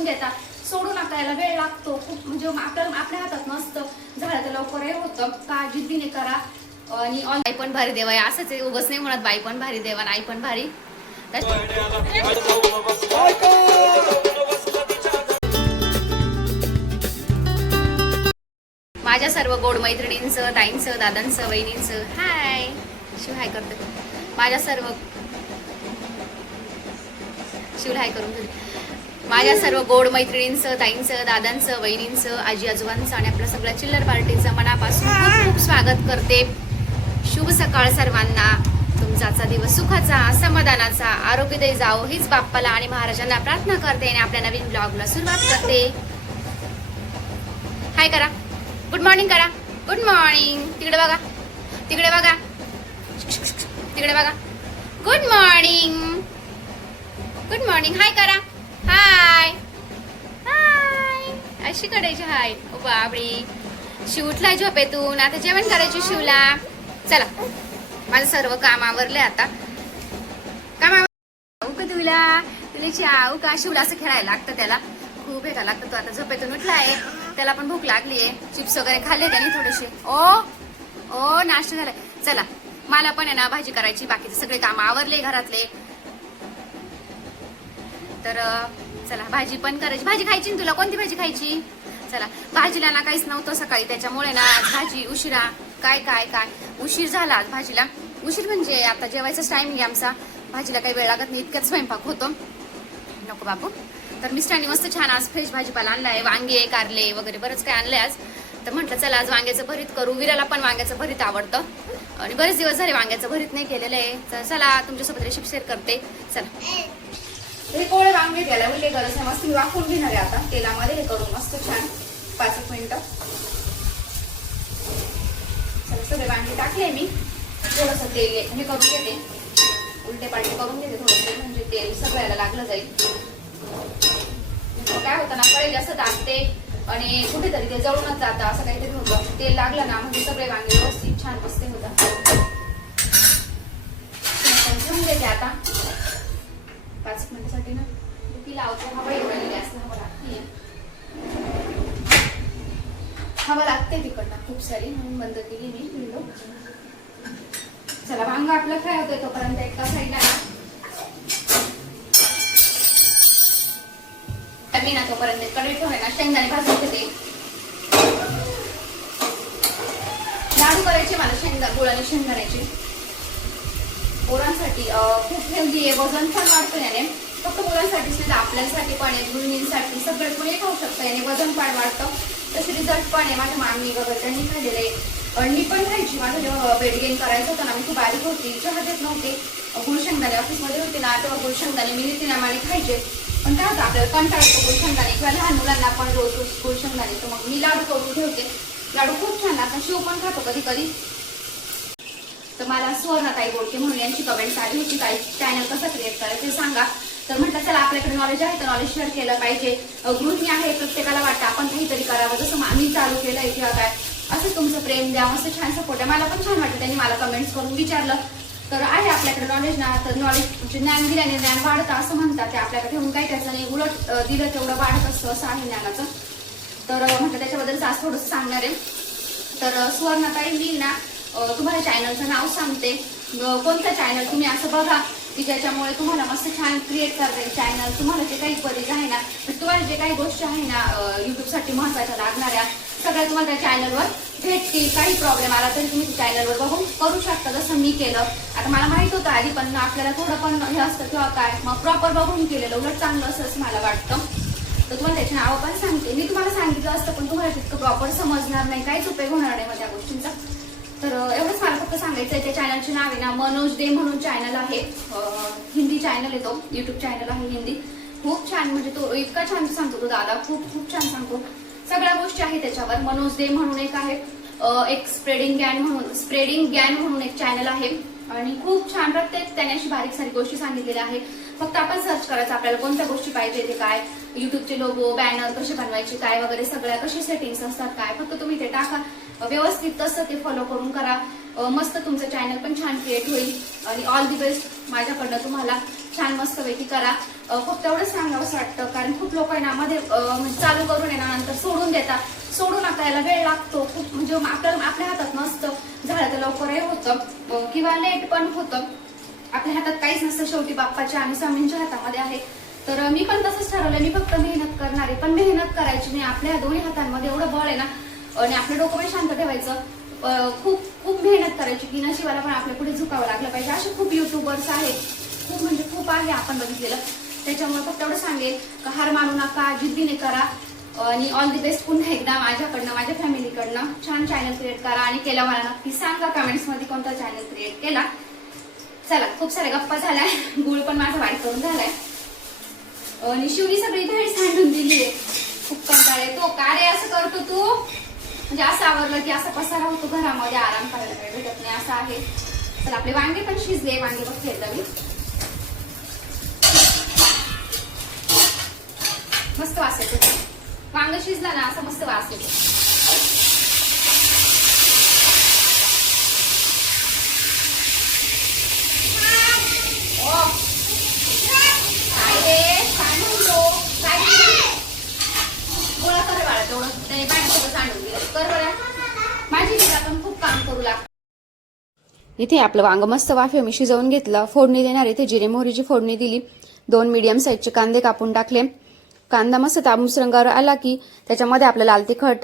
ठेवून देता. सोडू नका याला वेळ लागतो. खूप म्हणजे आपल्याला आपल्या हातात नसतं झालं तर लवकरही होतं. काळजी दिने करा. आणि आई पण भारी देवा असंच आहे. उगच नाही म्हणत बाई पण भारी देवा आई पण भारी. माझ्या सर्व गोड मैत्रिणींचं ताईंचं दादांचं वहिनींचं. हाय शिव हाय करते. माझ्या सर्व शिव हाय करून माझ्या सर्व गोड मैत्रिणींचं ताईंचं दादांचं वहिनींचं आजी आजोबांचं आणि आपल्या सगळ्या चिल्लर पार्टीचं मनापासून खूप खूप स्वागत करते. शुभ सकाळ सर्वांना. तुमचा आजचा दिवस सुखाचा समाधानाचा आरोग्यदायी जावो हीच बाप्पाला आणि महाराजांना प्रार्थना करते आणि आपल्या नवीन ब्लॉगला सुरुवात करते. हाय करा. गुड मॉर्निंग करा. गुड मॉर्निंग तिकडे बघा. तिकडे बघा. तिकडे बघा. Good morning good morning hi करा. हाय हाय अशी करायची हाय बाबडी शिव उठलाय झोपेतून. आता जेवण करायची शिवला चला. माझं सर्व काम आवरलंय आता. काम आव का तुला? तुला चाऊ का? शिवला असं खेळायला लागतं त्याला. खूप हे का लागतं. तो आता झोपेतून उठलाय. त्याला पण भूक लागली आहे चिप्स वगैरे खाल्ले त्याने थोडेसे. ओ? ओ नाश्ता झालाय चला. मला पण आहे ना भाजी करायची. बाकीचे सगळे काम आवरले घरातले. तर चला भाजी पण करायची. भाजी खायची ना तुला? कोणती भाजी खायची? चला भाजीला ना काहीच नव्हतं सकाळी. त्याच्यामुळे ना आज भाजी उशिरा. काय काय काय? उशीर झाला आज भाजीला. उशीर म्हणजे आता जेवायचाच टाइम आहे आमचा. भाजीला काही वेळ लागत नाही इतकाच स्वयंपाक होतो. नको बापू. तर मिस्टरांनी मस्त छान आज फ्रेश भाजीपाला आणलाय. वांगे कारले वगैरे बरंच काय आणलंय आज. तर म्हटलं चला आज वांग्याचं भरीत करू. विराला पण वांग्याचं भरीत आवडतं. आणि बरेच दिवस झाले वांग्याचं भरीत नाही केलेलं आहे. तर चला तुमच्यासोबत रेसिपी शेअर करते. चला. हे कोळे वांगे त्याला उल्ले गरज आहे. मस्त मी वाफून घेणार आहे आता. तेलामध्ये हे करून मस्त छान पाच एक मिनिटं. सगळे वांगे टाकले मी. थोडस तेल हे करून घेते. उलटे पालटे करून घेते थोडस म्हणजे तेल सगळ्याला लागलं जाईल. काय होतं ना कळेल जास्त दाखते आणि कुठेतरी ते जळूनच जातं असं काहीतरी होतं. तेल लागलं ना म्हणजे सगळे वांगे व्यवस्थित छान मस्त होतात. घेऊन घेते आता. पाच मिनिटासाठी ना की लावतो. हवा एवढा राहिलेली हवा लागते हवा लागते तिकडनं खूप सारी म्हणून बंद केली मी विंडो चला भांग आपलं काय होतंय तोपर्यंत एका साईडला मी ना तोपर्यंत कडे ठेवले ना शेंगदाणे भाजून घेते. लाडू करायचे मला शेंगदा गुळाने शेंगदाण्याचे. पोरांसाठी खूप हेल्दी आहे वजन पण वाढतं याने. फक्त मुलांसाठीच नाही तर आपल्यासाठी पण आहे गृहिणींसाठी सगळे कोणी खाऊ शकतं याने. वजन पण वाढतं. तसे रिझल्ट पण आहे. माझ्या मामी वगैरे त्यांनी खाल्लेले आहे. मी पण खायची. माझं जेव्हा वेट गेन करायचं होतं ना मी खूप बारीक होती. चहा देत नव्हते गुलशंगदाने ऑफिसमध्ये होते ना तेव्हा गुलशंगदाने मी मला खायचे. पण काय होतं आपल्याला कंटाळा येतो गुलशंगदाने किंवा लहान मुलांना पण रोज रोज गुलशंगदाने तर मग मी लाडू करून ठेवते. लाडू खूप छान लागतात. शिव पण खातो कधी कधी तर मला सुवर्णाताई बोलते म्हणून यांची कमेंट आली होती. काही चॅनल कसं क्रिएट करायचं ते सांगा. तर म्हटलं चला आपल्याकडे नॉलेज आहे तर नॉलेज शेअर केलं पाहिजे. गृहिणी आहे प्रत्येकाला वाटतं आपण काहीतरी करावं. जसं आम्ही चालू केलंय किंवा काय. असं तुमचं प्रेम द्या मस्त छान सपोर्ट आहे मला पण छान वाटतं त्यांनी मला कमेंट्स करून विचारलं. तर आहे आपल्याकडे नॉलेज ना तर नॉलेज म्हणजे ज्ञान दिल्याने ज्ञान वाढतं असं म्हणतात ते आपल्याकडे. ठेवून काही त्याचं नाही उलट दिलं तेवढं वाढत असतं असं आहे ज्ञानाचं. तर म्हटलं त्याच्याबद्दल आज थोडंसं सांगणार आहे. तर अ, सुवर्णाताई मी ना तुम्हाला चॅनलचं नाव सांगते. कोणतं चॅनल तुम्ही असं बघा की ज्याच्यामुळे तुम्हाला मस्त छान क्रिएट करता येईल चॅनल तुम्हाला जे काही परीज आहे ना तर तुम्हाला जे काही गोष्टी आहे ना युट्यूबसाठी महत्त्वाच्या लागणाऱ्या सगळ्या तुम्हाला त्या चॅनलवर भेटतील. काही प्रॉब्लेम आला तरी तुम्ही चॅनलवर बघून करू शकता. जसं मी केलं. आता मला माहीत होतं आधी पण आपल्याला थोडं पण हे असतं किंवा काय मग प्रॉपर बघून केलेलं. उलट चांगलं असं असं मला वाटतं. तर तुम्हाला त्याची नावं पण सांगते. मी तुम्हाला सांगितलं असतं पण तुम्हाला तितकं प्रॉपर समजणार नाही. काहीच उपयोग होणार नाही मग त्या गोष्टींचा. तर एवढंच मला फक्त सांगायचं आहे त्या चॅनलचे नाव आहे ना मनोज डे म्हणून चॅनल आहे. हिंदी चॅनल आहे तो युट्यूब चॅनल आहे हिंदी. खूप छान म्हणजे तो इतका छान सांगतो तो दादा. खूप खूप छान सांगतो. सगळ्या गोष्टी आहेत त्याच्यावर. मनोज डे म्हणून एक आहे. एक स्प्रेडिंग गॅन म्हणून स्प्रेडिंग गॅन म्हणून एक चॅनल आहे. आणि खूप छान प्रत्येक त्याने अशी बारीक सारी गोष्टी सांगितलेल्या आहे फक्त आपण सर्च करायचं आपल्याला कोणत्या गोष्टी पाहिजे ते काय? युट्यूबचे लोगो बॅनर कसे बनवायचे काय वगैरे सगळ्या कसे सेटिंग्स असतात काय? फक्त तुम्ही ते टाका. व्यवस्थित तसं ते फॉलो करून करा. मस्त तुमचं चॅनल पण छान क्रिएट होईल. आणि ऑल दी बेस्ट माझ्याकडनं तुम्हाला. छान मस्तपैकी करा. फक्त एवढंच सांगावं असं वाटतं. कारण खूप लोक आहे ना मध्ये म्हणजे चालू करून आहे ना नंतर सोडून देतात सोडून नका याला वेळ लागतो. खूप म्हणजे आपल्याला आपल्या हातात नसतं. झालं तर लवकरही होतं. किंवा लेट पण होतं. आपल्या हातात काहीच नसतं. शेवटी बाप्पाच्या आणि स्वामींच्या हातामध्ये आहे. तर मी पण तसंच ठरवलं मी फक्त मेहनत करणार. आहे पण मेहनत करायची नाही. आपल्या दोन्ही हातांमध्ये एवढं बळ आहे ना आणि आपलं डोकं पण शांत ठेवायचं. खूप खूप मेहनत करायची. की नशिबाला पण आपल्या पुढे झुकावं लागलं पाहिजे. असे खूप युट्यूबर्स आहेत. खूप म्हणजे खूप आहे आपण बघितलेलं. त्याच्यामुळे फक्त एवढं सांगेल का हार मानू नका जिद्दीने करा. आणि ऑल दी बेस्ट पुन्हा एकदा माझ्याकडनं माझ्या फॅमिलीकडनं छान चॅनल क्रिएट करा. आणि केला मला नक्की सांगा कमेंट्समध्ये कोणता चॅनल क्रिएट केला. चला खूप साऱ्या गप्पा झाल्या. गुळ पण माझा वाईट करून झालाय. आणि शिवनी सगळी भेट सांडून आहे खूप कंटाळ तो का रे असं करतो तू? म्हणजे असं आवरलं की असं पसारा होतो घरामध्ये आराम करायला वेळ भेटत नाही असं आहे तर आपले वांगे पण शिजले वांगे बघ एकदा मी मस्त वास येतो वांग शिजला ना असं मस्त वास येतो ओ. काय रे? काय म्हणतो? काय केलं? गोळा कर बाळा तेवढं त्याने पाणी सगळं सांडून दिलं कर बरं माझी मुलं पण खूप काम करू लागतात इथे आपलं वांग मस्त वाफे मी शिजवून घेतलं. फोडणी देणार इथे जिरे मोहरीची फोडणी दिली. दोन मीडियम साईजचे कांदे कापून टाकले. कांदा मस्त तांबूस रंगावर आला की त्याच्यामध्ये आपलं लाल तिखट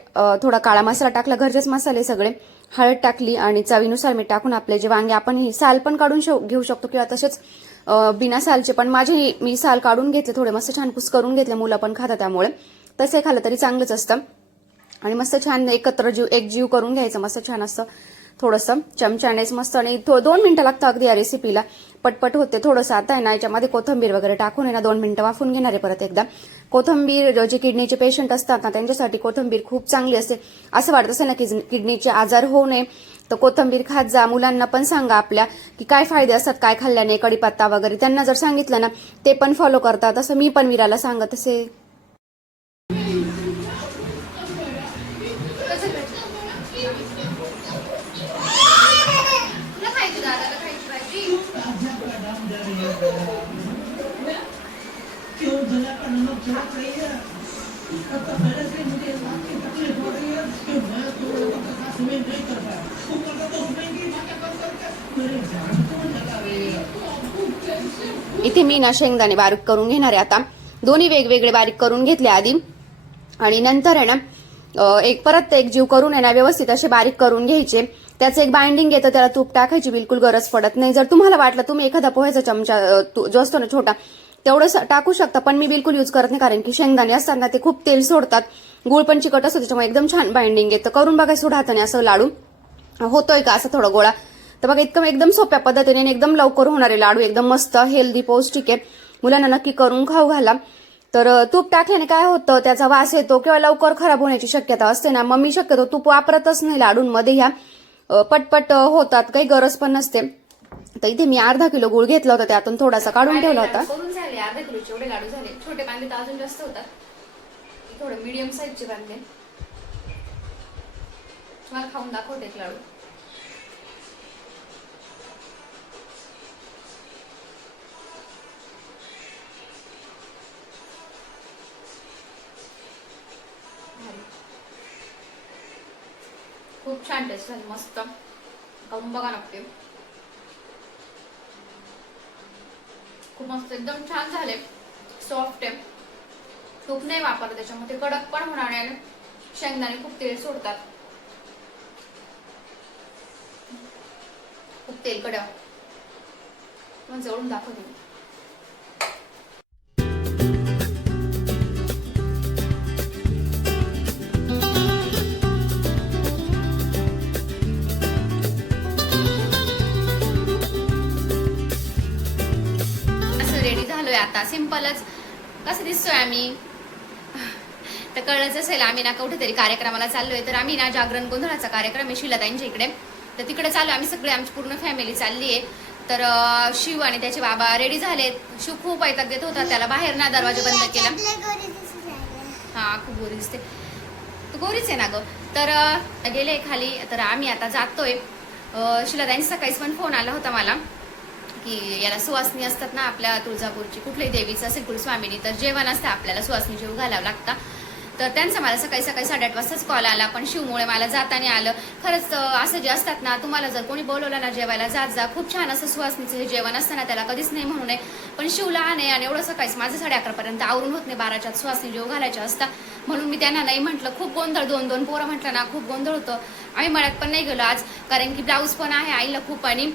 थोडा काळा मसाला टाकला. घरचेच मसाले सगळे. हळद टाकली आणि चवीनुसार मीठ टाकून आपले जे वांगे आपण ही साल पण काढून शेव- घेऊ शकतो किंवा तसेच बिना सालचे पण माझे मी साल काढून घेतले. थोडे मस्त छान कुस करून घेतले. मुलं पण खातात त्यामुळे. तसे खाल्लं तरी चांगलंच असतं. आणि मस्त छान एकत्र जीव एक जीव करून घ्यायचं. मस्त छान असतं थोडंसं चमच्यानेच मस्त आणि दोन मिनटं लागतं अगदी या रेसिपीला पटपट होते थोडंसं. आता आहे ना याच्यामध्ये कोथंबीर वगैरे टाकून आहे ना दोन मिनटं वाफून घेणार आहे परत एकदा. कोथंबीर जे किडनीचे पेशंट असतात ना त्यांच्यासाठी कोथंबीर खूप चांगली असते. असं वाटत असेल ना की किडनीचे आजार होऊ नये तर कोथंबीर खात जा. मुलांना पण सांगा आपल्या की काय फायदे असतात काय खाल्ल्याने कडीपत्ता वगैरे. त्यांना जर सांगितलं ना ते पण फॉलो करतात. असं मी पण वीराला सांगत असे. क्यों जला का नमक छिड़क रही है तब तक पहले से मुझे इस बात की तकलीफ हो रही है कि मैं तो लोगों के साथ स्विमिंग नहीं कर पाया ऊपर का तो उसमें की बातें कर करके मेरे जान को जला रही है इथे मी ना शेंगदाणे बारीक करून घेणार आहे आता. दोन्ही वेगवेगळे बारीक करून घेतले आधी. आणि नंतर आहे ना एक परत एक जीव करून आहे ना व्यवस्थित असे बारीक करून घ्यायचे. त्याचं एक बाइंडिंग येतं त्याला तूप टाकायची बिलकुल गरज पडत नाही. जर तुम्हाला वाटलं तुम्ही एखादा पोह्याचा चमचा तू- जो असतो ना छोटा तेवढं टाकू शकता पण मी बिलकुल यूज करत नाही कारण की शेंगदाणे असताना ते खूप तेल सोडतात. गुळ पण चिकट असतो त्याच्यामुळे एकदम छान बाइंडिंग येतं. करून बघा सुद्धा हाताने असं लाडू. होतोय का असं थोडं गोळा? तर बघा इतकं एकदम सोप्या पद्धतीने आणि एकदम लवकर होणारे लाडू एकदम मस्त हेल्दी पौष्टिक आहे मुलांना नक्की करून खाऊ घाला. तर तूप टाकल्याने काय होतं त्याचा वास येतो किंवा लवकर खराब होण्याची शक्यता असते ना मग मी शक्यतो तूप वापरतच नाही लाडूंमध्ये ह्या. पटपट होतात. काही गरज पण नसते. तर इथे मी अर्धा किलो गुळ घेतला होता त्यातून थोडासा काढून ठेवला होता. करून झाले अर्धा किलोचे एवढे लाडू झाले. छोटे बांधले तर अजून जास्त होतात. थोडे मीडियम साईजचे बांधले तुम्हाला खाऊन दाखवते एक लाडू. खूप छान टेस्ट झाली मस्त. खाऊन बघा नक्की खूप मस्त एकदम छान झाले. सॉफ्ट आहे. तूप नाही वापरत त्याच्यामध्ये कडक पण होणार नाही शेंगदाणे खूप तेल सोडतात. खूप तेलकट आहे. मग जवळून दाखवते झालोय आता. सिम्पलच कसं दिसतोय आम्ही? तर कळलंच असेल आम्ही ना कुठेतरी कार्यक्रमाला चाललोय. तर आम्ही ना जागरण गोंधळाचा कार्यक्रम आहे शिलाताईंच्या इकडे. तर तिकडे चाललो आम्ही सगळे आमची पूर्ण फॅमिली चालली आहे. तर शिव आणि त्याचे बाबा रेडी झालेत. शिव खूप वैताग देत होता. त्याला बाहेर ना दरवाजा बंद केला. हा खूप गोरी दिसते. तू गोरीच आहे ना ग? तर गेले खाली. तर आम्ही आता जातोय. अं, शिलाताईंचा सकाळीच पण फोन आला होता मला. की याला सुवासनी असतात ना आपल्या तुळजापूरची कुठल्याही देवीचं असेल कुलस्वामिनी तर जेवण असतं आपल्याला सुवासनी जेव घालावं लागतं. तर त्यांचा मला सकाळी सकाळी साडेआठ वाजताच कॉल आला पण शिवमुळे मला जाताना आलं. खरंच असं जे असतात ना तुम्हाला जर कोणी बोलवलं ना जेवायला जात जा. खूप छान असं सुवासनीचं हे जेवण असतं ना त्याला कधीच नाही म्हणू नये. पण शिव लहान आहे आणि एवढं सकाळीच माझं साडे अकरापर्यंत आवरून होत नाही बाराच्या सुवासनी जेव घालायच्या असता. म्हणून मी त्यांना नाही म्हटलं. खूप गोंधळ दोन दोन पोरं म्हटलं ना खूप गोंधळ होतं. आम्ही मळ्यात पण नाही गेलो आज कारण की ब्लाऊज पण आहे आईला खूप आणि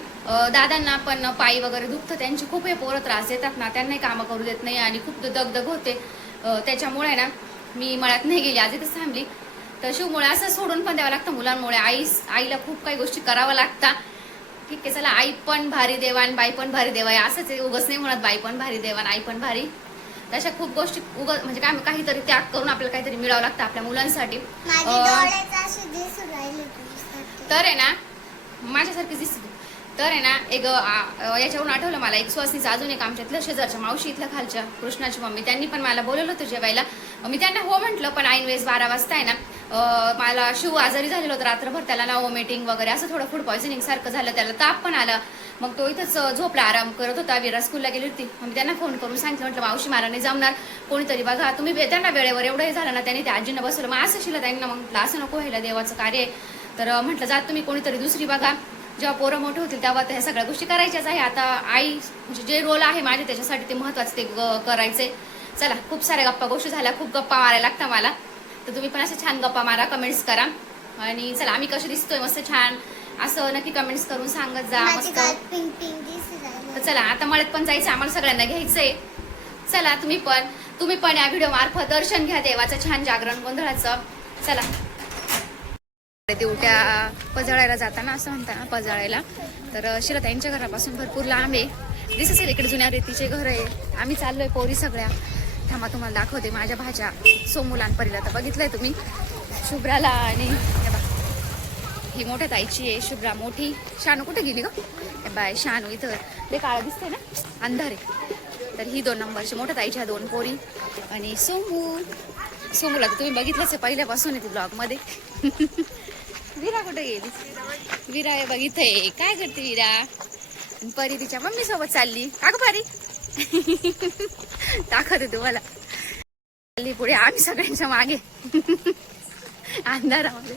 दादांना पण पायी वगैरे दुखतं. त्यांची खूप हे पोरं त्रास देतात ना त्यांनाही कामं करू देत नाही आणि खूप दगदग होते. त्याच्यामुळे ना मी मळ्यात नाही गेली आज इथंच थांबली. तर शिवमुळे असं सोडून पण द्यावं लागतं मुलांमुळे. आई आईला खूप काही गोष्टी कराव्या लागतात ठीक आहे चला आई पण भारी देवान बाई पण भारी देवा असंच उगच नाही म्हणत बाई पण भारी देवान आई पण भारी. तशा खूप गोष्टी उग म्हणजे काय काहीतरी त्याग करून आपल्याला काहीतरी मिळावं लागतं आपल्या मुलांसाठी. तर आहे ना माझ्यासारखीच दिसते तर आहे ना एक आ, याच्यावरून आठवलं मला एक सुवासनीचं अजून एक आमच्यातलं शेजारच्या मावशी इथल्या खालच्या कृष्णाची मम्मी त्यांनी पण मला बोलवलं होतं जेवायला. मी त्यांना हो म्हटलं पण ऐन वेळेस बारा वाजता आहे ना मला शिव आजारी झालेलं होतं रात्रभर त्याला ना वॉमिटिंग वगैरे असं थोडं फूड पॉयझनिंग सारखं झालं त्याला ताप पण आला. मग तो इथंच झोपला आराम करत होता विरा स्कूलला गेली होती. मग मी त्यांना फोन करून सांगितलं म्हटलं मावशी मला नाही जमणार. कोणीतरी बघा तुम्ही त्यांना वेळेवर एवढं हे झालं ना त्यांनी त्या आजीनं बसवलं. मग असं शिला त्यांना मग म्हटलं असं नको व्हायला देवाचं कार्य तर म्हटलं जात तुम्ही कोणीतरी दुसरी बघा. जेव्हा पोरं मोठे होतील तेव्हा त्या सगळ्या गोष्टी करायच्याच आहे. आता आई म्हणजे जे रोल आहे माझे त्याच्यासाठी ते महत्वाचं ते करायचे. चला खूप साऱ्या गप्पा गोष्टी झाल्या खूप गप्पा मारायला लागतात मला. तर तुम्ही पण असे छान गप्पा मारा कमेंट्स करा. आणि चला आम्ही कसे दिसतोय? मस्त छान. असं नक्की कमेंट्स करून सांगत जा मस्त. तर चला आता मळ्यात पण जायचं आम्हाला सगळ्यांना घ्यायचंय. चला तुम्ही पण तुम्ही पण या व्हिडिओ मार्फत दर्शन घ्या देवाचं छान जागरण गोंधळाचं. चला. ते उट्या पजळायला जाताना असं म्हणता ना पजळायला. तर शिरताईंच्या घरापासून भरपूर लांब आहे. दिसत असेल इकडे जुन्या रेतीचे घर आहे. आम्ही चाललोय पोरी सगळ्या. थांबा तुम्हाला दाखवते माझ्या भाज्या सोमुलांपरीला. तर बघितलंय तुम्ही? शुभ्राला आणि ही मोठ्या ताईची आहे. शुभ्रा मोठी. शानू कुठे गेली ग? बाय शानू इथं. ते काळं दिसतंय ना? अंधार आहे. तर ही दोन नंबरची मोठ्या ताईच्या दोन पोरी. आणि सोमू. सोमूला तर तुम्ही बघितलंच आहे. पहिल्यापासून आहे ती ब्लॉगमध्ये विरा कुठे गेली विरा आहे इथे काय करते विरा परी तिच्या मम्मी सोबत चालली का परी दाखवते तुम्हाला चालली पुढे आम्ही सगळ्यांच्या मागे अंधारामध्ये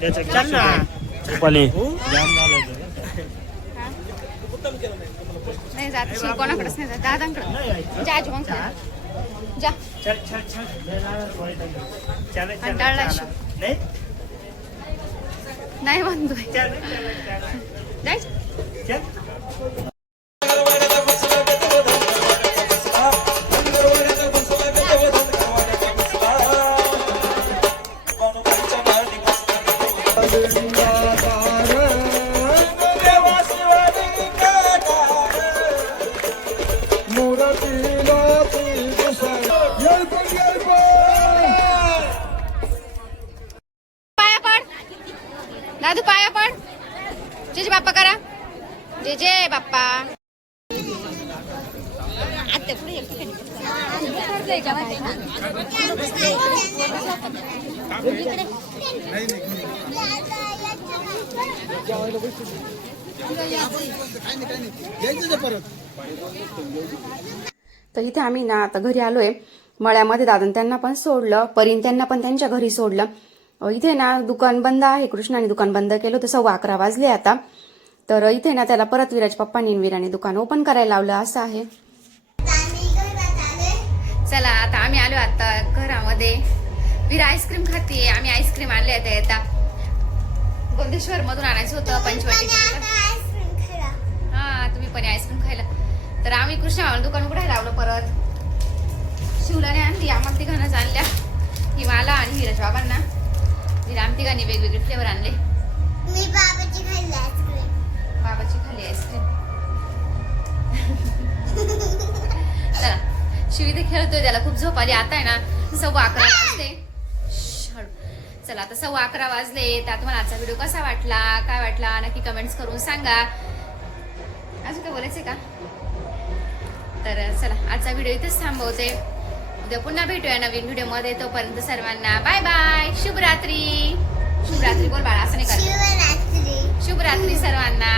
चल, ना रुपाली नाही जात शी, कोणाकडेच नाही जात दादांकडे. जा कंटाळला. नाही? नाही बांधतोय चल चल चल. जायचं तर इथे आम्ही ना आता घरी आलोय. मळ्यामध्ये दादन त्यांना पण सोडलं परीन त्यांना पण त्यांच्या घरी सोडलं. इथे ना दुकान बंद आहे कृष्णाने दुकान बंद केलं होतं सव्वा अकरा वाजले आता. तर इथे ना त्याला परत विराज पप्पांनी आणि विराने दुकान ओपन करायला लावलं असं आहे. आले चला आता आम्ही आलो आता घरामध्ये. विरा आईस्क्रीम खाते आम्ही आईस्क्रीम आणले आता. येता गोंदेश्वर मधून आणायचं होतं पंचवटी हा तुम्ही पण आईस्क्रीम खायला. तर आम्ही कृष्णा मामाला दुकान उघडायला लावलं परत. शिवलाने आणली आम्हाला तिघांनाच आणल्या. ही मला आणि हिरज बाबांना. हिरा आम्ही तिघांनी वेगवेगळे फ्लेवर आणले. मी बाबाची खाल्ली आईस्क्रीम. बाबाची खाली आईस्क्रीम. चला शिव इथे खेळतोय त्याला खूप झोप आली. आता आहे ना सव्वा अकरा वाजले. चला आता सव्वा अकरा वाजले. तर तुम्हाला आजचा व्हिडिओ कसा वाटला काय वाटला नक्की कमेंट्स करून सांगा. अजून काय बोलायचंय का? तर चला आजचा व्हिडिओ इथंच थांबवते. उद्या पुन्हा भेटूया नवीन व्हिडिओमध्ये तोपर्यंत सर्वांना बाय बाय शुभरात्री. शुभरात्री बोल बाळा असं नाही शुभरात्री सर्वांना.